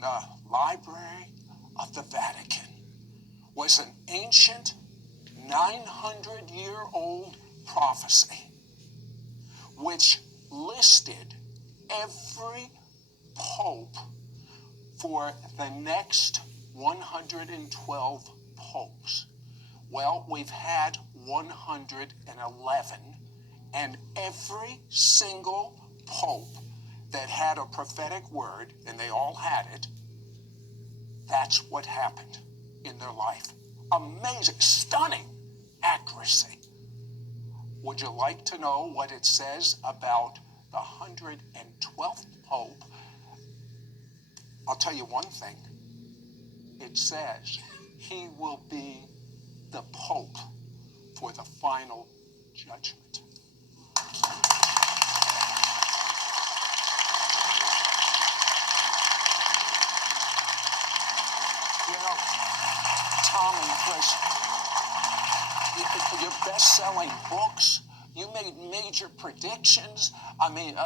in the Library of the Vatican was an ancient 900-year-old prophecy which listed every pope for the next 112 popes. Well, we've had 111, and every single pope that had a prophetic word, and they all had it, that's what happened in their life. Amazing, stunning accuracy. Would you like to know what it says about the 112th Pope? I'll tell you one thing. It says he will be the Pope for the final judgment. You know, Tom and Chris, your best-selling books, you made major predictions. I mean,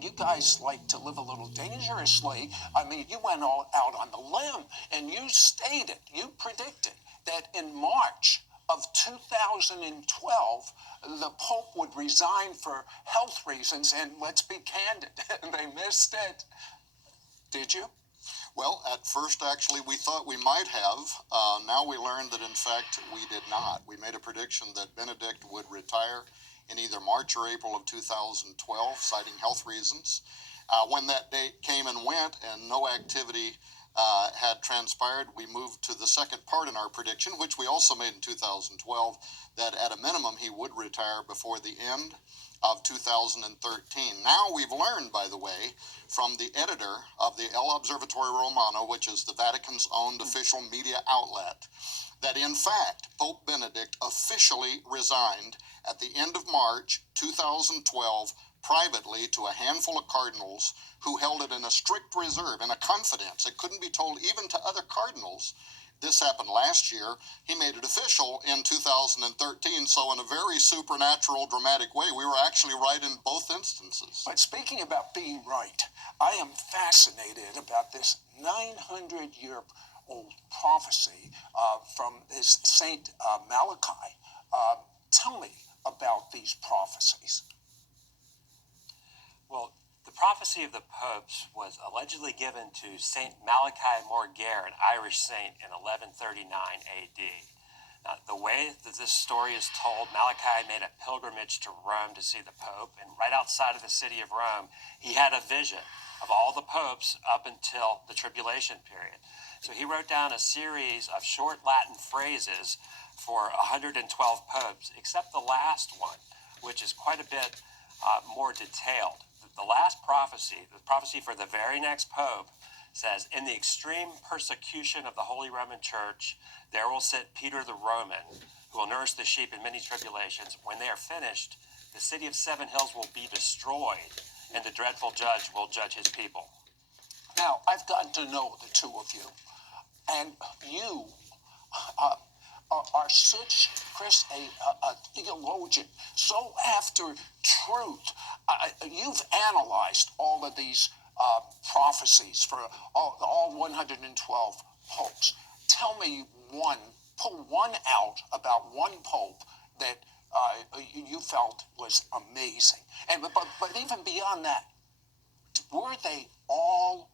you guys like to live a little dangerously. I mean, you went all out on the limb, and you stated, you predicted that in March of 2012, the Pope would resign for health reasons, and let's be candid, they missed it. Did you? Well, at first, actually, we thought we might have. Now we learned that, in fact, we did not. We made a prediction that Benedict would retire in either March or April of 2012, citing health reasons. When that date came and went and no activity had transpired, we moved to the second part in our prediction, which we also made in 2012, that at a minimum he would retire before the end of 2013. Now we've learned, by the way, from the editor of the El Observatorio Romano, which is the Vatican's owned official media outlet, that in fact Pope Benedict officially resigned at the end of March 2012 privately to a handful of cardinals who held it in a strict reserve, in a confidence. It couldn't be told even to other cardinals. This happened last year. He made it official in 2013, so in a very supernatural, dramatic way, we were actually right in both instances. But speaking about being right, I am fascinated about this 900-year-old prophecy from this Saint Malachi. Tell me about these prophecies. Well, the prophecy of the popes was allegedly given to Saint Malachi Morgare, an Irish saint, in 1139 AD. Now, the way that this story is told, Malachi made a pilgrimage to Rome to see the Pope, and right outside of the city of Rome, he had a vision of all the popes up until the tribulation period. So he wrote down a series of short Latin phrases for 112 popes, except the last one, which is quite a bit more detailed. The last prophecy, the prophecy for the very next pope, says, "In the extreme persecution of the Holy Roman Church, there will sit Peter the Roman, who will nourish the sheep in many tribulations. When they are finished, the city of Seven Hills will be destroyed, and the dreadful judge will judge his people." Now, I've gotten to know the two of you, and you are such, Chris, a theologian, so after truth. You've analyzed all of these prophecies for all 112 popes. Tell me pull one out about one pope that you felt was amazing. But even beyond that, were they all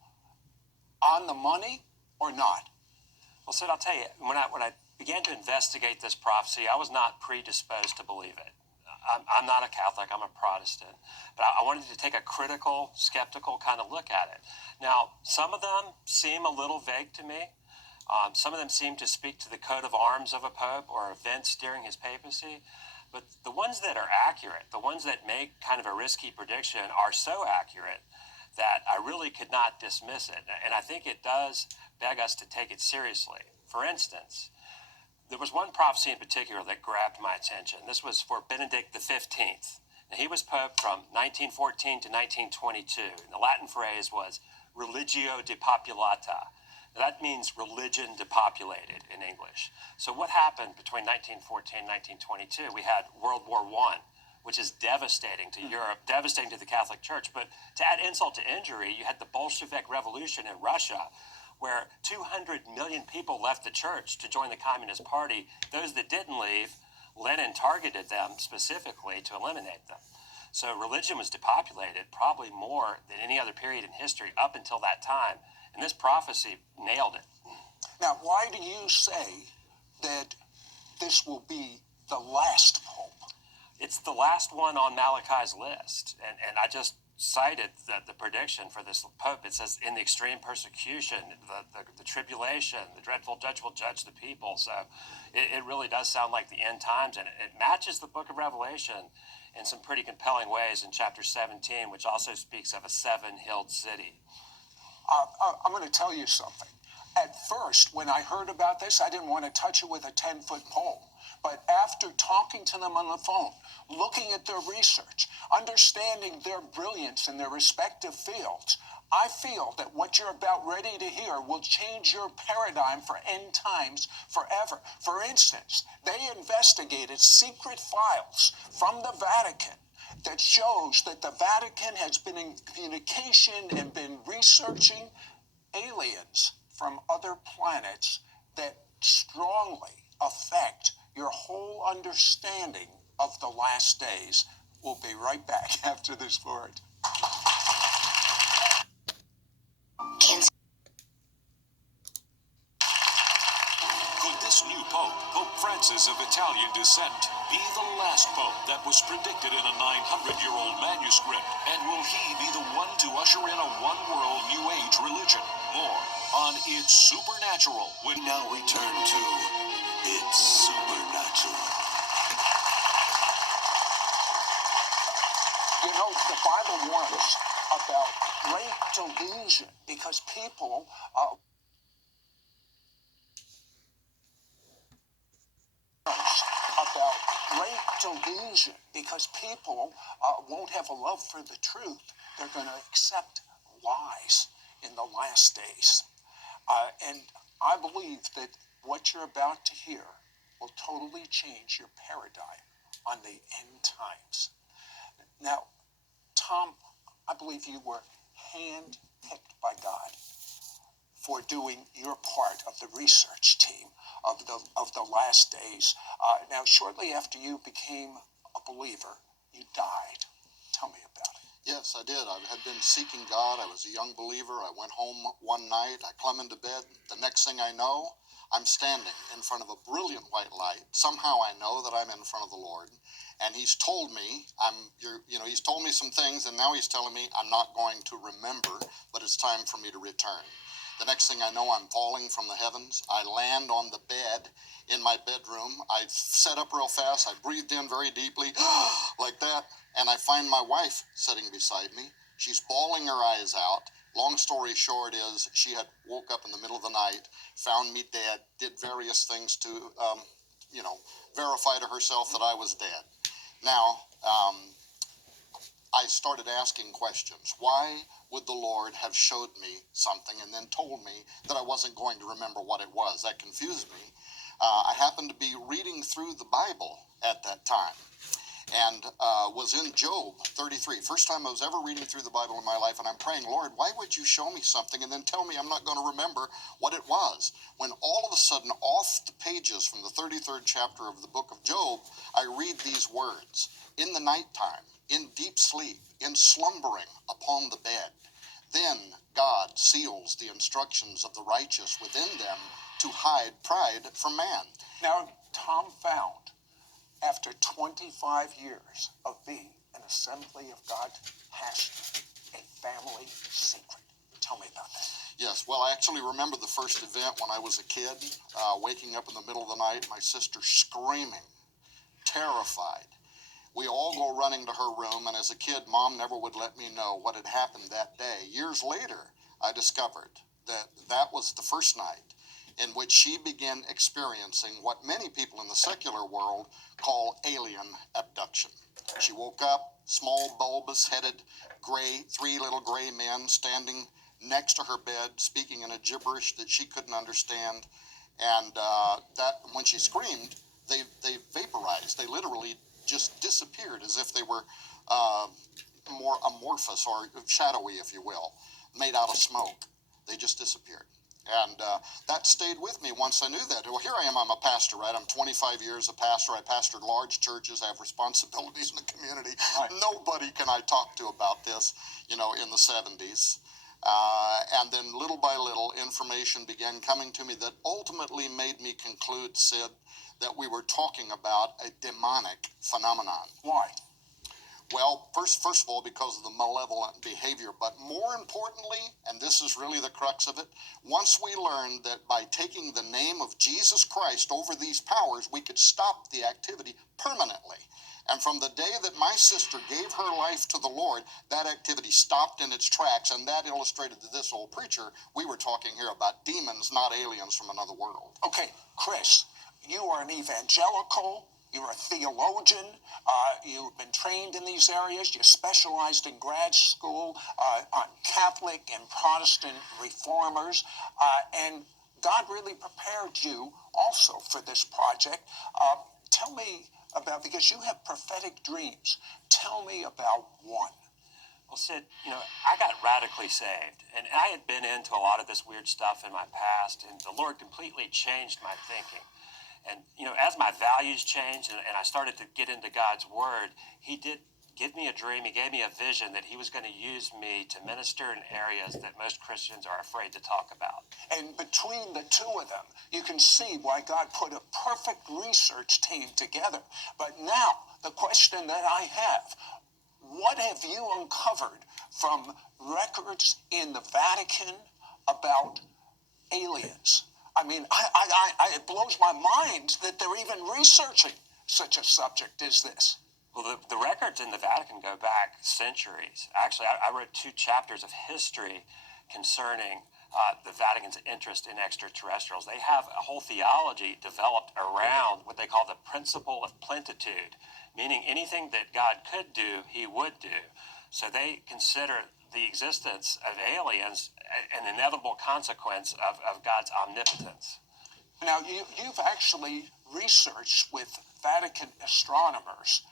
on the money or not? Well, Sid, I'll tell you, when I began to investigate this prophecy, I was not predisposed to believe it. I'm not a Catholic, I'm a Protestant, but I wanted to take a critical, skeptical kind of look at it. Now, some of them seem a little vague to me. Some of them seem to speak to the coat of arms of a pope or events during his papacy, but the ones that are accurate, the ones that make kind of a risky prediction, are so accurate that I really could not dismiss it, and I think it does beg us to take it seriously. For instance, there was one prophecy in particular that grabbed my attention. This was for Benedict XV. Now, he was pope from 1914 to 1922. And the Latin phrase was religio depopulata. Now, that means religion depopulated in English. So what happened between 1914 and 1922? We had World War I, which is devastating to Europe, devastating to the Catholic Church. But to add insult to injury, you had the Bolshevik Revolution in Russia, where 200 million people left the church to join the Communist Party. Those that didn't leave, Lenin targeted them specifically to eliminate them. So religion was depopulated probably more than any other period in history up until that time. And this prophecy nailed it. Now, why do you say that this will be the last pope? It's the last one on Malachi's list. And I just cited the prediction for this pope. It says, in the extreme persecution, the tribulation, the dreadful judge will judge the people. So it really does sound like the end times. And it matches the book of Revelation in some pretty compelling ways in chapter 17, which also speaks of a seven-hilled city. I'm going to tell you something. At first, when I heard about this, I didn't want to touch it with a 10-foot pole. But after talking to them on the phone, looking at their research, understanding their brilliance in their respective fields, I feel that what you're about ready to hear will change your paradigm for end times forever. For instance, they investigated secret files from the Vatican that shows that the Vatican has been in communication and been researching aliens from other planets that strongly affect your whole understanding of the last days. We'll be right back after this word. Could this new pope, Pope Francis of Italian descent, be the last pope that was predicted in a 900-year-old manuscript? And will he be the one to usher in a one-world New Age religion? More on It's Supernatural. We now return to It's Supernatural. You know, the Bible warns about great delusion because people won't have a love for the truth. They're going to accept lies in the last days. And I believe that what you're about to hear will totally change your paradigm on the end times. Now, Tom, I believe you were handpicked by God for doing your part of the research team of the last days. Now, shortly after you became a believer, you died. Tell me about it. Yes, I did. I had been seeking God. I was a young believer. I went home one night. I climbed into bed. The next thing I know, I'm standing in front of a brilliant white light. Somehow I know that I'm in front of the Lord. And he's told me, he's told me some things, and now he's telling me I'm not going to remember, but it's time for me to return. The next thing I know, I'm falling from the heavens. I land on the bed in my bedroom. I sat up real fast. I breathed in very deeply, like that. And I find my wife sitting beside me. She's bawling her eyes out. Long story short is she had woke up in the middle of the night, found me dead, did various things to, verify to herself that I was dead. Now, I started asking questions. Why would the Lord have showed me something and then told me that I wasn't going to remember what it was? That confused me. I happened to be reading through the Bible at that time and was in Job 33. First time I was ever reading through the Bible in my life, and I'm praying, Lord, why would you show me something and then tell me I'm not going to remember what it was? When all of a sudden, off the pages from the 33rd chapter of the book of Job, I read these words: in the nighttime, in deep sleep, in slumbering upon the bed, then God seals the instructions of the righteous within them to hide pride from man. Now, Tom found, after 25 years of being an Assembly of God pastor, a family secret. Tell me about that. Yes, well, I actually remember the first event when I was a kid, waking up in the middle of the night, my sister screaming, terrified. We all go running to her room, and as a kid, Mom never would let me know what had happened that day. Years later, I discovered that that was the first night in which she began experiencing what many people in the secular world call alien abduction. She woke up, small, bulbous-headed, three little gray men standing next to her bed, speaking in a gibberish that she couldn't understand, and that when she screamed, they vaporized. They literally just disappeared as if they were more amorphous or shadowy, if you will, made out of smoke. They just disappeared. And that stayed with me once I knew that. Well, here I am, I'm a pastor, right? I'm 25 years a pastor. I pastored large churches, I have responsibilities in the community. Right. Nobody can I talk to about this, in the 70s. And then little by little, information began coming to me that ultimately made me conclude, Sid, that we were talking about a demonic phenomenon. Why? Well, first of all, because of the malevolent behavior, but more importantly, and this is really the crux of it, once we learned that by taking the name of Jesus Christ over these powers, we could stop the activity permanently. And from the day that my sister gave her life to the Lord, that activity stopped in its tracks, and that illustrated to this old preacher, we were talking here about demons, not aliens from another world. Okay, Chris, you are an evangelical. You're a theologian. You've been trained in these areas. You specialized in grad school on Catholic and Protestant reformers. And God really prepared you also for this project. Tell me about, because you have prophetic dreams, tell me about one. Well, Sid, I got radically saved, and I had been into a lot of this weird stuff in my past, and the Lord completely changed my thinking. And, as my values changed and I started to get into God's Word, He did give me a dream. He gave me a vision that He was going to use me to minister in areas that most Christians are afraid to talk about. And between the two of them, you can see why God put a perfect research team together. But now, the question that I have, what have you uncovered from records in the Vatican about aliens? I mean, it blows my mind that they're even researching such a subject as this. Well, the records in the Vatican go back centuries. Actually, I wrote 2 chapters of history concerning the Vatican's interest in extraterrestrials. They have a whole theology developed around what they call the principle of plenitude, meaning anything that God could do, He would do. So they consider the existence of aliens an inevitable consequence of God's omnipotence. Now, you've actually researched with Vatican astronomers.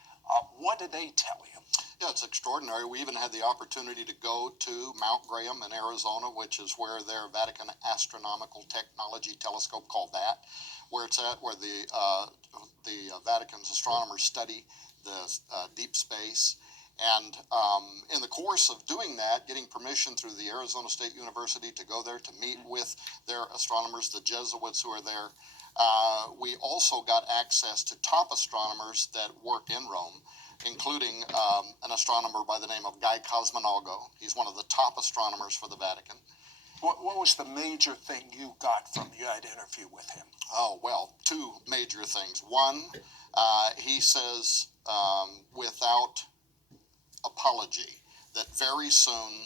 What did they tell you? Yeah, it's extraordinary. We even had the opportunity to go to Mount Graham in Arizona, which is where their Vatican Astronomical Technology Telescope, called that, where it's at, where the Vatican's astronomers study the deep space. And in the course of doing that, getting permission through the Arizona State University to go there to meet with their astronomers, the Jesuits who are there, we also got access to top astronomers that work in Rome, including an astronomer by the name of Guy Cosmonago. He's one of the top astronomers for the Vatican. What was the major thing you got from that interview with him? Oh, well, 2 major things. One, he says without apology that very soon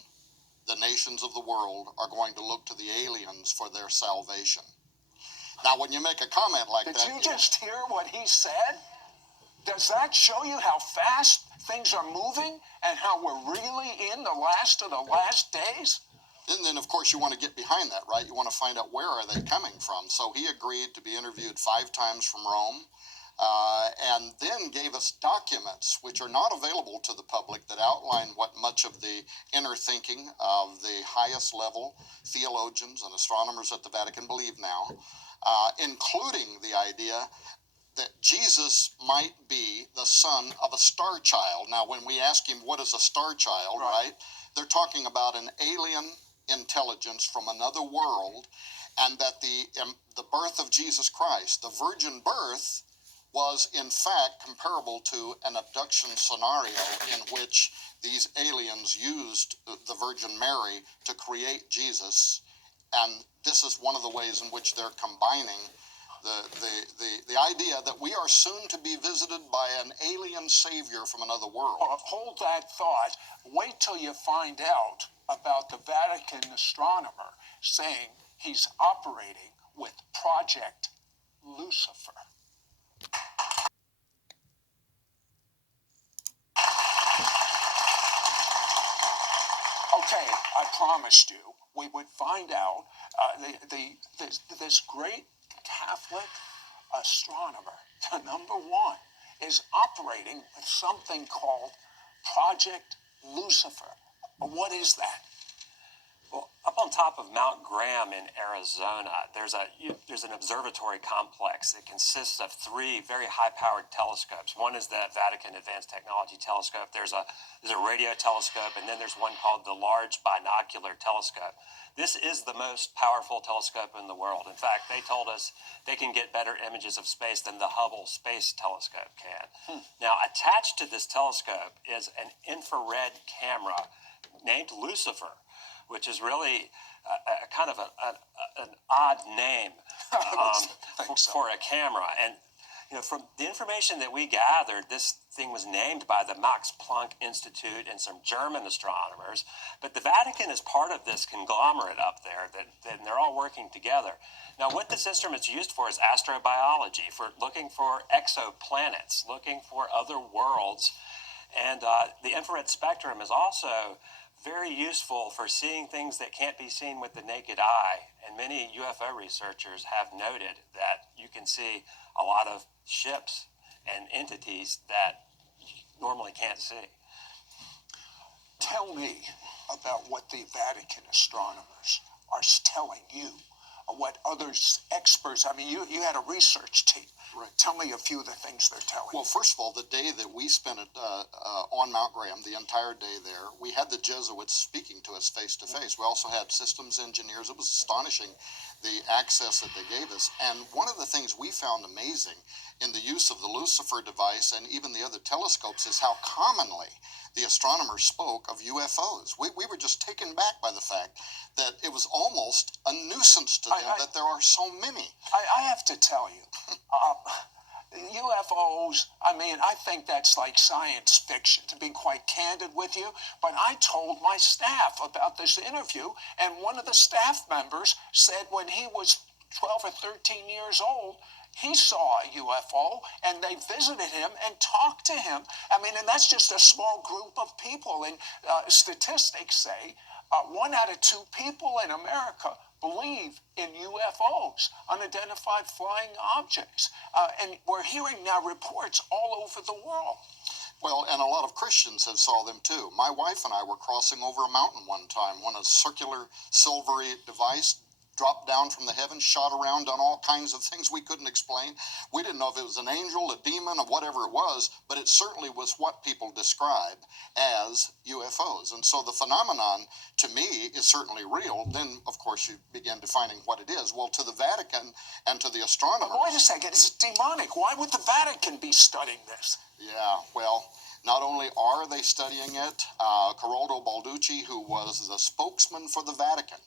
the nations of the world are going to look to the aliens for their salvation. Now, when you make a comment like that... Did you just hear what he said? Does that show you how fast things are moving and how we're really in the last of the last days? And then, of course, you want to get behind that, right? You want to find out where are they coming from. So he agreed to be interviewed 5 times from Rome. And then gave us documents which are not available to the public that outline what much of the inner thinking of the highest level theologians and astronomers at the Vatican believe now, including the idea that Jesus might be the son of a star child. Now, when we ask him what is a star child, right, they're talking about an alien intelligence from another world, and that the birth of Jesus Christ, the virgin birth, was in fact comparable to an abduction scenario in which these aliens used the Virgin Mary to create Jesus. And this is one of the ways in which they're combining the idea that we are soon to be visited by an alien savior from another world. Hold that thought. Wait till you find out about the Vatican astronomer saying he's operating with Project Lucifer. Okay, I promised you we would find out this great Catholic astronomer, the number one, is operating with something called Project Lucifer. What is that? Well, up on top of Mount Graham in Arizona, there's an observatory complex that consists of 3 very high-powered telescopes. One is the Vatican Advanced Technology Telescope. There's a radio telescope, and then there's one called the Large Binocular Telescope. This is the most powerful telescope in the world. In fact, they told us they can get better images of space than the Hubble Space Telescope can. Now, attached to this telescope is an infrared camera named Lucifer, which is really a kind of an odd name for a camera. And from the information that we gathered, this thing was named by the Max Planck Institute and some German astronomers. But the Vatican is part of this conglomerate up there, that they're all working together. Now, what this instrument's used for is astrobiology, for looking for exoplanets, looking for other worlds. And the infrared spectrum is also very useful for seeing things that can't be seen with the naked eye. And many UFO researchers have noted that you can see a lot of ships and entities that you normally can't see. Tell me about what the Vatican astronomers are telling you, or what others, experts, I mean, you had a research team. Right. Tell me a few of the things they're telling you. Well, first of all, the day that we spent it on Mount Graham, the entire day there, we had the Jesuits speaking to us face to face. We also had systems engineers. It was astonishing, the access that they gave us. And one of the things we found amazing in the use of the Lucifer device and even the other telescopes is how commonly the astronomers spoke of UFOs. We were just taken back by the fact that it was almost a nuisance to them that there are so many. I have to tell you, UFOs, I mean, I think that's like science fiction, to be quite candid with you. But I told my staff about this interview, and one of the staff members said when he was 12 or 13 years old, he saw a UFO, and they visited him and talked to him. I mean, and that's just a small group of people. And statistics say 1 out of 2 people in America believe in UFOs, unidentified flying objects. And we're hearing now reports all over the world. Well, and a lot of Christians have saw them too. My wife and I were crossing over a mountain one time when a circular silvery device dropped down from the heavens, shot around, done all kinds of things we couldn't explain. We didn't know if it was an angel, a demon, or whatever it was, but it certainly was what people describe as UFOs. And so the phenomenon, to me, is certainly real. Then, of course, you begin defining what it is. Well, to the Vatican and to the astronomers... But wait a second, it's demonic. Why would the Vatican be studying this? Yeah, well... Not only are they studying it, Geraldo Balducci, who was the spokesman for the Vatican,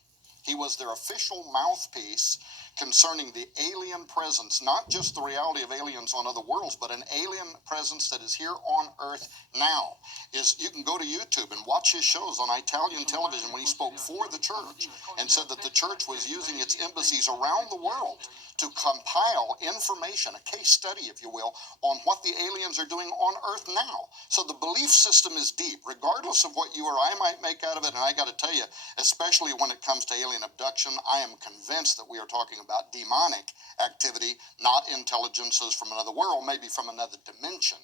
he was their official mouthpiece concerning the alien presence, not just the reality of aliens on other worlds, but an alien presence that is here on Earth now. You can go to YouTube and watch his shows on Italian television when he spoke for the church and said that the church was using its embassies around the world to compile information, a case study, if you will, on what the aliens are doing on Earth now. So the belief system is deep, regardless of what you or I might make out of it. And I got to tell you, especially when it comes to alien abduction, I am convinced that we are talking about demonic activity, not intelligences from another world, maybe from another dimension.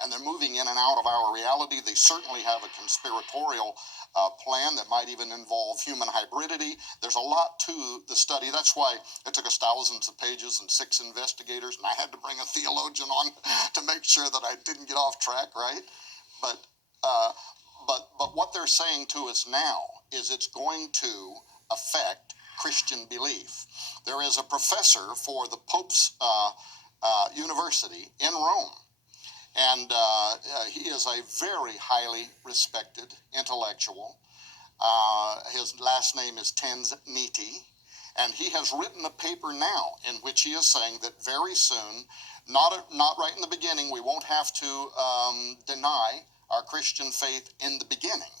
And they're moving in and out of our reality. They certainly have a conspiratorial plan that might even involve human hybridity. There's a lot to the study. That's why it took us thousands of pages and 6 investigators, and I had to bring a theologian on to make sure that I didn't get off track, right? But what they're saying to us now is it's going to affect Christian belief. There is a professor for the Pope's University in Rome, and he is a very highly respected intellectual. His last name is Tanzaniti, and he has written a paper now in which he is saying that very soon, not right in the beginning, we won't have to deny our Christian faith in the beginning.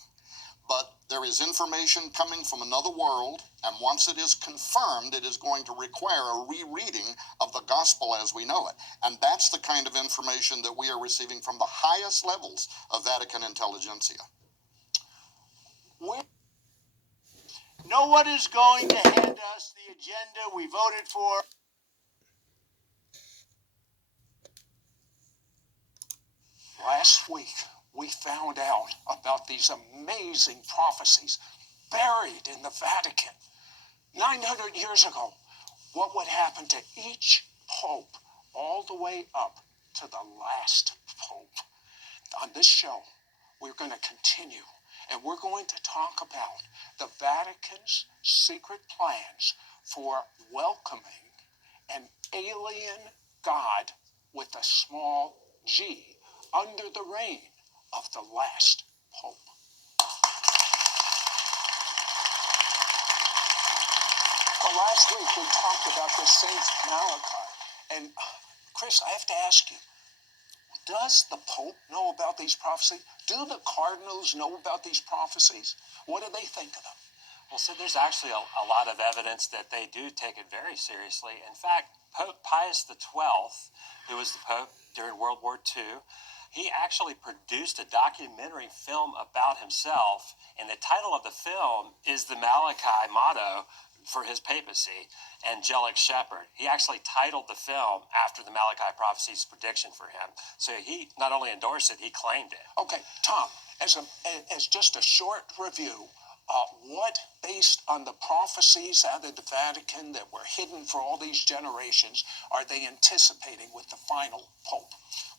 But there is information coming from another world, and once it is confirmed, it is going to require a rereading of the gospel as we know it. And that's the kind of information that we are receiving from the highest levels of Vatican intelligentsia. We know what is going to hand us the agenda we voted for. Last week, we found out about these amazing prophecies buried in the Vatican 900 years ago, what would happen to each pope all the way up to the last pope? On this show, we're going to continue, and we're going to talk about the Vatican's secret plans for welcoming an alien God with a small g under the reign of the last pope. Well, last week we talked about the Saint Malachi. And Chris, I have to ask you, does the Pope know about these prophecies? Do the cardinals know about these prophecies? What do they think of them? Well, so there's actually a lot of evidence that they do take it very seriously. In fact, Pope Pius XII, who was the Pope during World War II, he actually produced a documentary film about himself, and the title of the film is the Malachi motto for his papacy, Angelic Shepherd. He actually titled the film after the Malachi prophecy's prediction for him. So he not only endorsed it, he claimed it. Okay, Tom, as just a short review, what, based on the prophecies out of the Vatican that were hidden for all these generations, are they anticipating with the final pope?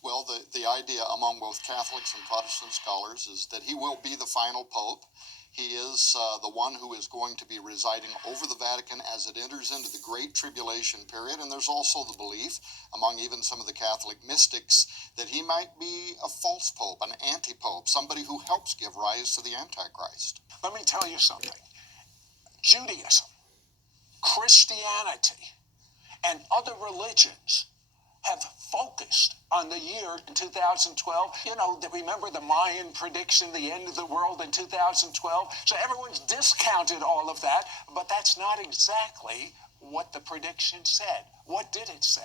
Well, the idea among both Catholics and Protestant scholars is that he will be the final pope. He is the one who is going to be residing over the Vatican as it enters into the Great Tribulation period. And there's also the belief among even some of the Catholic mystics that he might be a false pope, an anti-pope, somebody who helps give rise to the Antichrist. Let me tell you something. Judaism, Christianity, and other religions have focused on the year 2012. You know, remember the Mayan prediction, the end of the world in 2012? So everyone's discounted all of that, but that's not exactly what the prediction said. What did it say?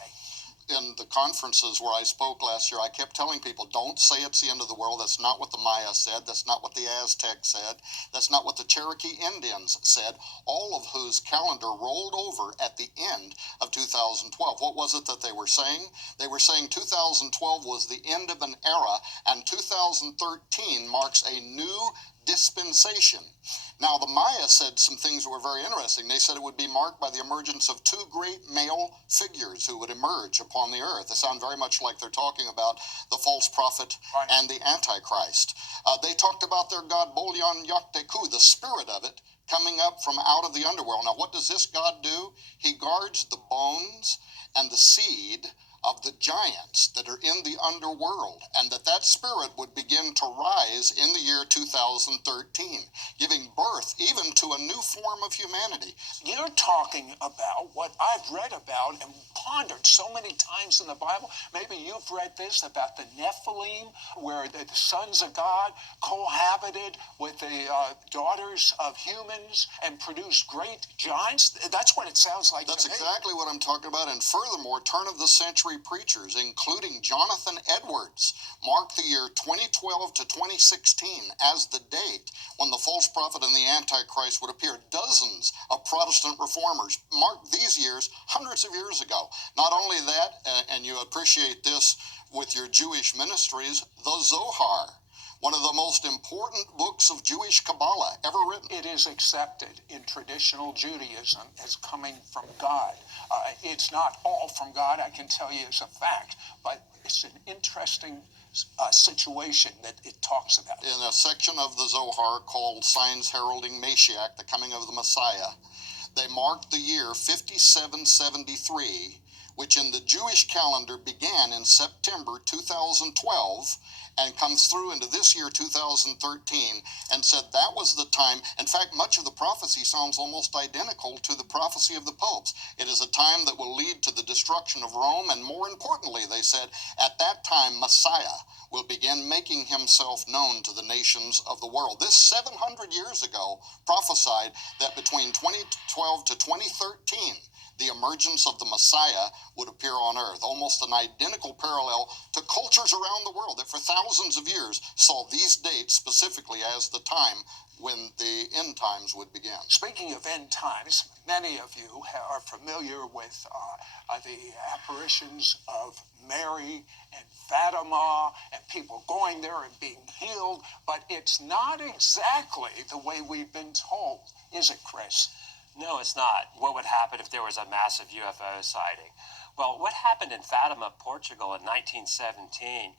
In the conferences where I spoke last year, I kept telling people, don't say it's the end of the world. That's not what the Maya said. That's not what the Aztecs said. That's not what the Cherokee Indians said, all of whose calendar rolled over at the end of 2012. What was it that they were saying? They were saying 2012 was the end of an era, and 2013 marks a new dispensation. Now, the Maya said some things that were very interesting. They said it would be marked by the emergence of two great male figures who would emerge upon the earth. They sound very much like they're talking about the false prophet and the Antichrist. They talked about their god Bolyon Yakteku, the spirit of it, coming up from out of the underworld. Now, what does this god do? He guards the bones and the seed of the giants that are in the underworld, and that spirit would begin to rise in the year 2013, giving birth even to a new form of humanity. You're talking about what I've read about and pondered so many times in the Bible. Maybe you've read this about the Nephilim, where the sons of God cohabited with the daughters of humans and produced great giants. That's what it sounds like. That's to me. exactly what I'm talking about. And furthermore, turn of the century preachers, including Jonathan Edwards, marked the year 2012 to 2016 as the date when the false prophet and the Antichrist would appear. Dozens of Protestant reformers marked these years hundreds of years ago. Not only that, and you appreciate this with your Jewish ministries, the Zohar, one of the most important books of Jewish Kabbalah ever written. It is accepted in traditional Judaism as coming from God. It's not all from God, I can tell you as a fact, but it's an interesting situation that it talks about. In a section of the Zohar called Signs Heralding Mashiach, the Coming of the Messiah, they marked the year 5773, which in the Jewish calendar began in September 2012 and comes through into this year 2013, and said that was the time. In fact, much of the prophecy sounds almost identical to the prophecy of the popes. It is a time that will lead to the destruction of Rome, and more importantly, they said, at that time Messiah will begin making himself known to the nations of the world. This 700 years ago prophesied that between 2012 to 2013, the emergence of the Messiah would appear on earth, almost an identical parallel to cultures around the world that for thousands of years saw these dates specifically as the time when the end times would begin. Speaking of end times, many of you are familiar with the apparitions of Mary and Fatima and people going there and being healed, but it's not exactly the way we've been told, is it, Chris? No, it's not. What would happen if there was a massive UFO sighting? Well, what happened in Fatima, Portugal in 1917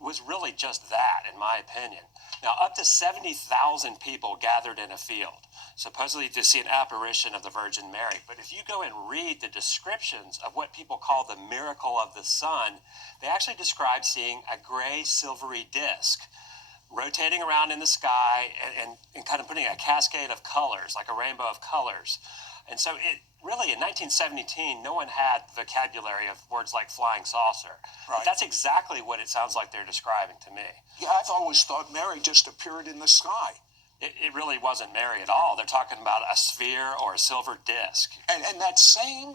was really just that, in my opinion. Now, up to 70,000 people gathered in a field, supposedly to see an apparition of the Virgin Mary. But if you go and read the descriptions of what people call the miracle of the sun, they actually describe seeing a gray, silvery disc rotating around in the sky and kind of putting a cascade of colors, like a rainbow of colors. And so it really, in 1917, no one had vocabulary of words like flying saucer. Right. But that's exactly what it sounds like they're describing to me. Yeah, I've always thought Mary just appeared in the sky. It really wasn't Mary at all. They're talking about a sphere or a silver disc. And that same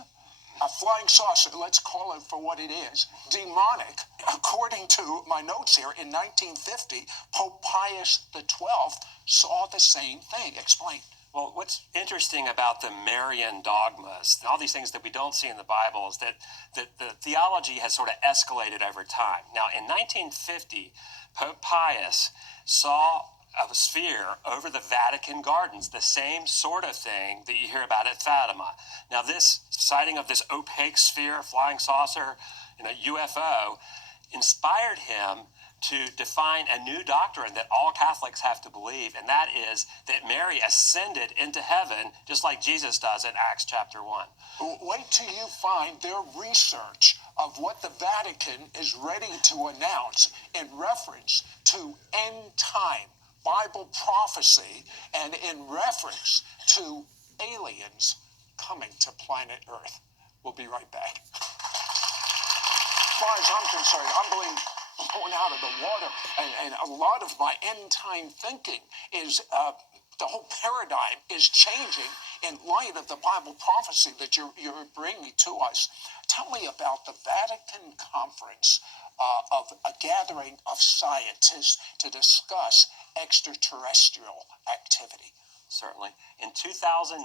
flying saucer, let's call it for what it is, demonic. According to my notes here, in 1950, Pope Pius XII saw the same thing. Explain. Well, what's interesting about the Marian dogmas, and all these things that we don't see in the Bible, is that the theology has sort of escalated over time. Now, in 1950, Pope Pius saw a sphere over the Vatican gardens, the same sort of thing that you hear about at Fatima. Now, this sighting of this opaque sphere, flying saucer, UFO, inspired him to define a new doctrine that all Catholics have to believe, and that is that Mary ascended into heaven just like Jesus does in Acts chapter 1. Wait till you find their research of what the Vatican is ready to announce in reference to end time Bible prophecy and in reference to aliens coming to planet Earth. We'll be right back. As far as I'm concerned, I'm being blown out of the water, and a lot of my end time thinking is the whole paradigm is changing in light of the Bible prophecy that you're bringing to us. Tell me about the Vatican Conference of a gathering of scientists to discuss extraterrestrial activity. Certainly. In 2009,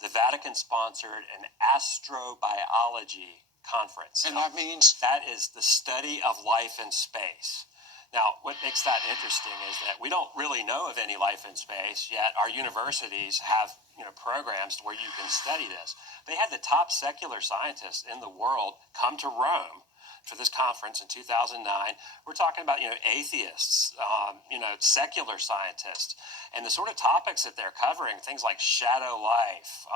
the Vatican sponsored an astrobiology conference. And that means? That is the study of life in space. Now, what makes that interesting is that we don't really know of any life in space, yet our universities have programs where you can study this. They had the top secular scientists in the world come to Rome for this conference in 2009. We're talking about, atheists, secular scientists, and the sort of topics that they're covering, things like shadow life,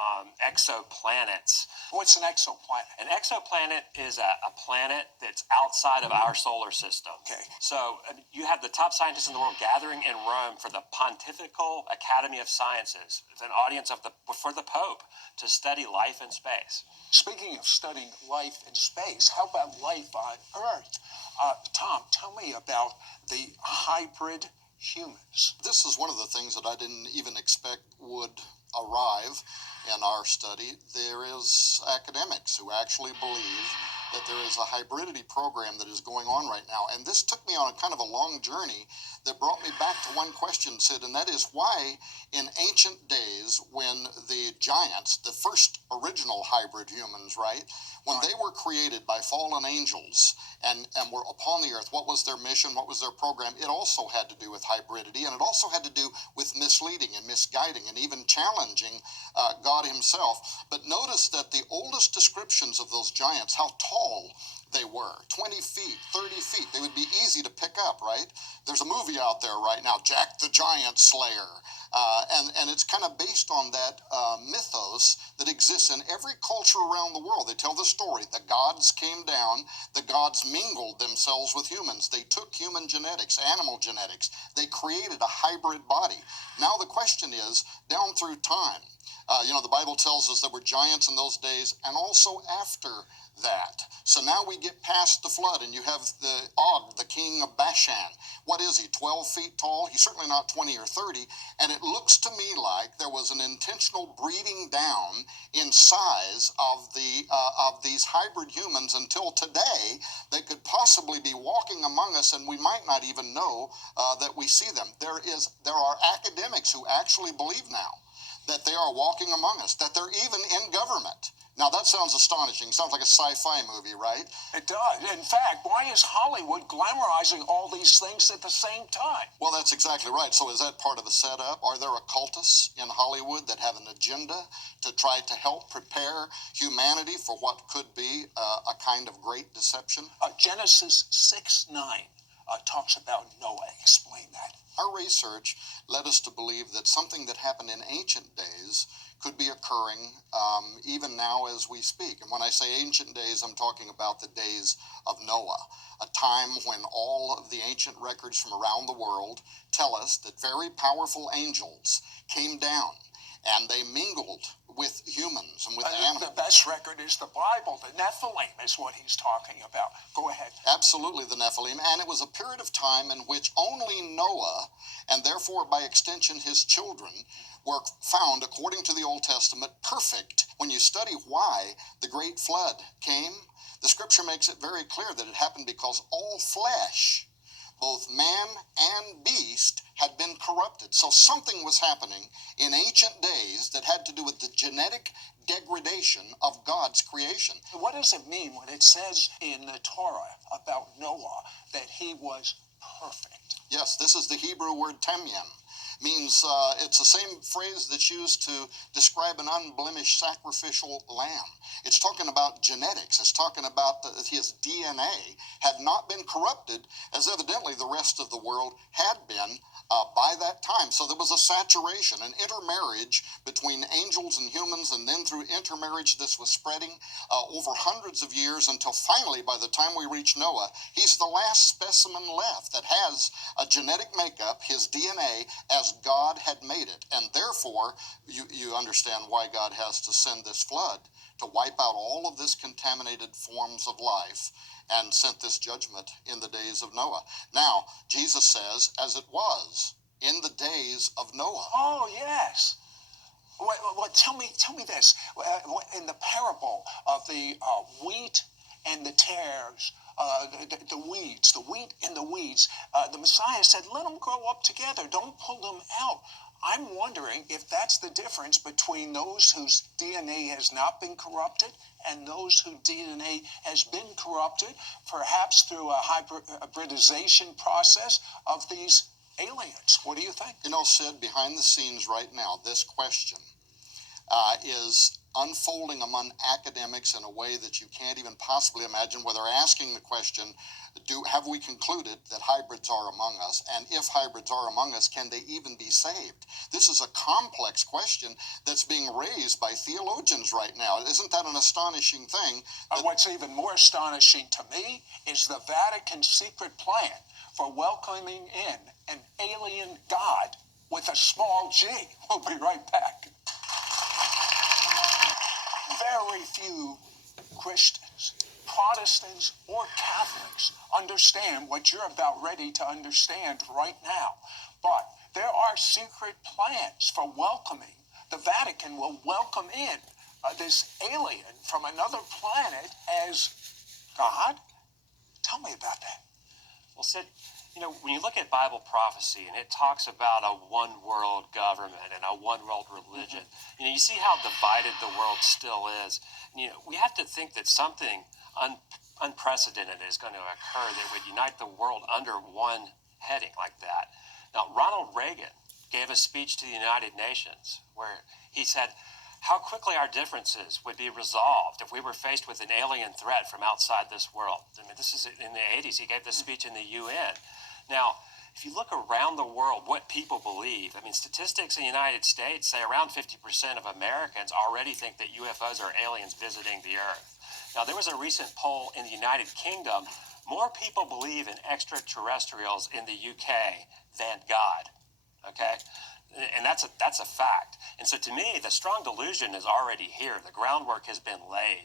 exoplanets. What's an exoplanet? An exoplanet is a planet that's outside of our solar system. Okay. So you have the top scientists in the world gathering in Rome for the Pontifical Academy of Sciences, an audience for the Pope to study life in space. Speaking of studying life in space, how about life on Earth? Tom, tell me about the hybrid humans. This is one of the things that I didn't even expect would arrive in our study. There is academics who actually believe that there is a hybridity program that is going on right now. And this took me on a kind of a long journey that brought me back to one question, Sid, and that is why in ancient days when the giants, the first original hybrid humans, right, when they were created by fallen angels and were upon the earth, what was their mission, what was their program? It also had to do with hybridity, and it also had to do with misleading and misguiding and even challenging God himself. But notice that the oldest descriptions of those giants, how tall they were, 20 feet, 30 feet. They would be easy to pick up, right? There's a movie out there right now, Jack the Giant Slayer, and it's kind of based on that mythos that exists in every culture around the world. They tell the story. The gods came down. The gods mingled themselves with humans. They took human genetics, animal genetics. They created a hybrid body. Now the question is, down through time, the Bible tells us there were giants in those days and also after that. So now we get past the flood, and you have the Og, the king of Bashan. What is he, 12 feet tall? He's certainly not 20 or 30, and it looks to me like there was an intentional breeding down in size of these hybrid humans until today they could possibly be walking among us, and we might not even know that we see them. There are academics who actually believe now that they are walking among us, that they're even in government. Now, that sounds astonishing. Sounds like a sci-fi movie, right? It does. In fact, why is Hollywood glamorizing all these things at the same time? Well, that's exactly right. So is that part of the setup? Are there occultists in Hollywood that have an agenda to try to help prepare humanity for what could be a kind of great deception? Genesis 6:9 talks about Noah. Explain that. Our research led us to believe that something that happened in ancient days could be occurring even now as we speak. And when I say ancient days, I'm talking about the days of Noah, a time when all of the ancient records from around the world tell us that very powerful angels came down and they mingled with humans and with animals. The best record is the Bible. The Nephilim is what he's talking about. Go ahead. Absolutely, the Nephilim. And it was a period of time in which only Noah, and therefore by extension his children, were found, according to the Old Testament, perfect. When you study why the great flood came, the scripture makes it very clear that it happened because all flesh, both man and beast, had been corrupted. So something was happening in ancient days that had to do with the genetic degradation of God's creation. What does it mean when it says in the Torah about Noah that he was perfect? Yes, this is the Hebrew word tamim. Means it's the same phrase that's used to describe an unblemished sacrificial lamb. It's talking about genetics. It's talking about his DNA had not been corrupted, as evidently the rest of the world had been by that time. So there was a saturation, an intermarriage between angels and humans, and then through intermarriage this was spreading over hundreds of years until finally, by the time we reach Noah, he's the last specimen left that has a genetic makeup, his DNA, as God had made it. And therefore, you understand why God has to send this flood to wipe out all of this contaminated forms of life, and sent this judgment in the days of Noah. Now, Jesus says, as it was in the days of Noah. Oh, yes. Tell me this. In the parable of the wheat and the tares, the weeds, the wheat and the weeds, the Messiah said, let them grow up together. Don't pull them out. I'm wondering if that's the difference between those whose DNA has not been corrupted and those whose DNA has been corrupted, perhaps through a hybridization process of these aliens. What do you think? You know, Sid, behind the scenes right now, this question is unfolding among academics in a way that you can't even possibly imagine, where they're asking the question, have we concluded that hybrids are among us? And if hybrids are among us, can they even be saved? This is a complex question that's being raised by theologians right now. Isn't that an astonishing thing? What's even more astonishing to me is the Vatican secret plan for welcoming in an alien God with a small g. We'll be right back. Very few Christians, Protestants, or Catholics understand what you're about ready to understand right now. But there are secret plans for welcoming. The Vatican will welcome in this alien from another planet as God. Tell me about that. Well, Sid, you know, when you look at Bible prophecy and it talks about a one world government and a one world religion, you know, you see how divided the world still is. And, you know, we have to think that something unprecedented is going to occur that would unite the world under one heading like that. Now, Ronald Reagan gave a speech to the United Nations where he said how quickly our differences would be resolved if we were faced with an alien threat from outside this world. I mean, this is in the 80s. He gave this speech in the UN. Now, if you look around the world, what people believe, I mean, statistics in the United States say around 50% of Americans already think that UFOs are aliens visiting the Earth. Now, there was a recent poll in the United Kingdom. More people believe in extraterrestrials in the UK than God, okay? And that's a fact. And so to me, the strong delusion is already here. The groundwork has been laid.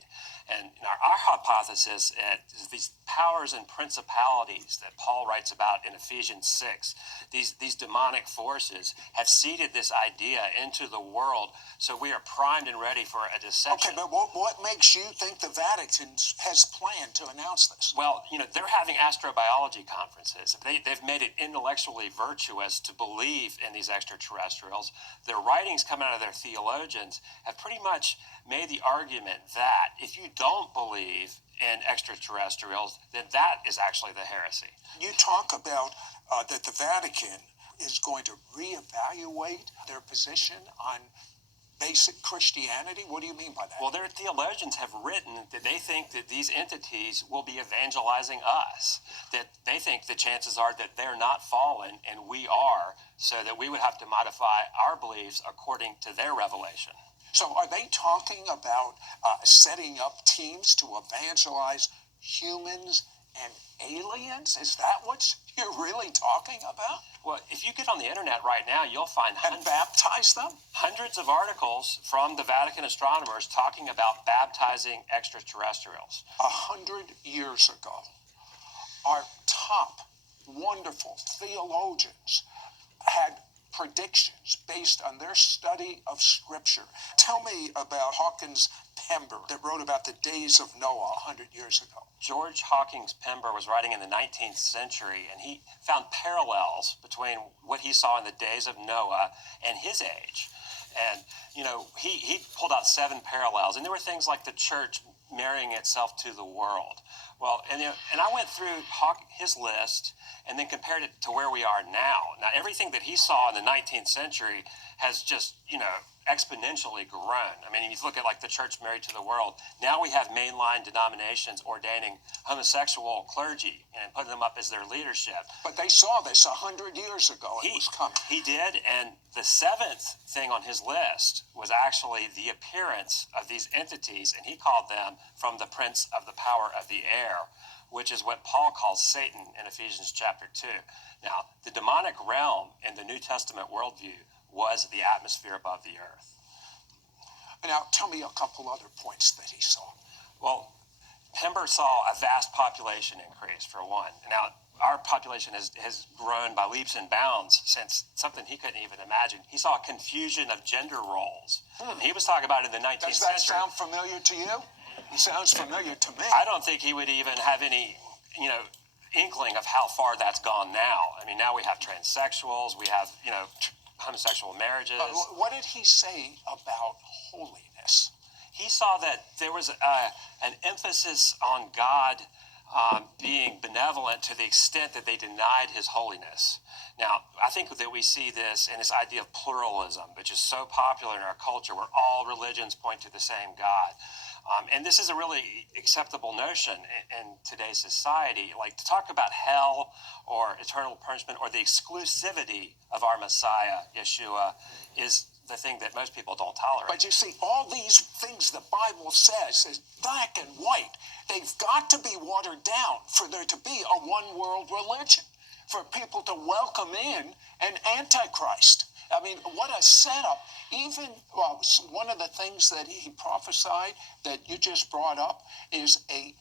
And our hypothesis is these powers and principalities that Paul writes about in Ephesians 6, these demonic forces have seeded this idea into the world, so we are primed and ready for a deception. Okay, but what makes you think the Vatican has planned to announce this? Well, they're having astrobiology conferences. They've made it intellectually virtuous to believe in these extraterrestrials. Their writings coming out of their theologians have pretty much made the argument that if you don't believe in extraterrestrials, then that is actually the heresy. You talk about that the Vatican is going to reevaluate their position on basic Christianity. What do you mean by that? Well, their theologians have written that they think that these entities will be evangelizing us, that they think the chances are that they're not fallen and we are, so that we would have to modify our beliefs according to their revelation. So are they talking about setting up teams to evangelize humans and aliens? Is that what you're really talking about? Well, if you get on the internet right now, you'll find And baptize them? hundreds of articles from the Vatican astronomers talking about baptizing extraterrestrials. 100 years ago, our top wonderful theologians had predictions based on their study of Scripture. Tell me about Hawkins Pember that wrote about the days of Noah 100 years ago. George Hawkins Pember was writing in the 19th century, and he found parallels between what he saw in the days of Noah and his age. And, he pulled out 7 parallels, and there were things like the church marrying itself to the world. Well, and I went through his list and then compared it to where we are now. Now, everything that he saw in the 19th century has just, exponentially grown. I mean, if you look at like the church married to the world, now we have mainline denominations ordaining homosexual clergy and putting them up as their leadership. But they saw this 100 years ago. It was coming. He did, and the 7th thing on his list was actually the appearance of these entities, and he called them from the prince of the power of the air, which is what Paul calls Satan in Ephesians chapter 2. Now, the demonic realm in the New Testament worldview was the atmosphere above the earth. Now, tell me a couple other points that he saw. Well, Pember saw a vast population increase, for one. Now, our population has grown by leaps and bounds since something he couldn't even imagine. He saw a confusion of gender roles. He was talking about it in the 19th Does that century. sound familiar to you? It sounds familiar to me. I don't think he would even have any, inkling of how far that's gone now. I mean, now we have transsexuals, we have, homosexual marriages. What did he say about holiness? He saw that there was an emphasis on God being benevolent to the extent that they denied his holiness. Now, I think that we see this in this idea of pluralism, which is so popular in our culture, where all religions point to the same God. And this is a really acceptable notion in today's society. Like, to talk about hell or eternal punishment or the exclusivity of our Messiah, Yeshua, is the thing that most people don't tolerate. But you see, all these things the Bible says is black and white. They've got to be watered down for there to be a one-world religion, for people to welcome in an antichrist. I mean, what a setup. Even, one of the things that he prophesied that you just brought up is a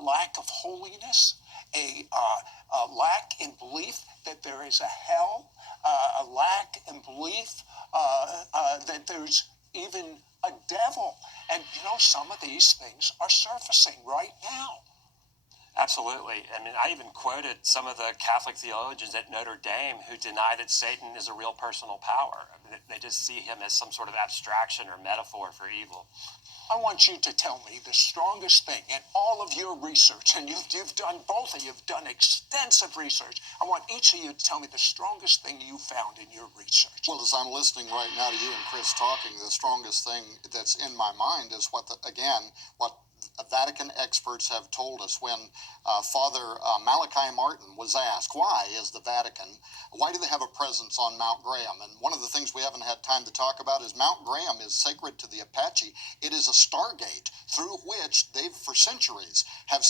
lack of holiness, a lack in belief that there is a hell, a lack in belief that there's even a devil. And, some of these things are surfacing right now. Absolutely. I mean, I even quoted some of the Catholic theologians at Notre Dame who deny that Satan is a real personal power. I mean, they just see him as some sort of abstraction or metaphor for evil. I want you to tell me the strongest thing in all of your research, and you've done, both of you have done extensive research. I want each of you to tell me the strongest thing you found in your research. Well, as I'm listening right now to you and Chris talking, the strongest thing that's in my mind is what Vatican experts have told us. When Father Malachi Martin was asked, why do they have a presence on Mount Graham? And one of the things we haven't had time to talk about is Mount Graham is sacred to the Apache. It is a stargate through which they've, for centuries, have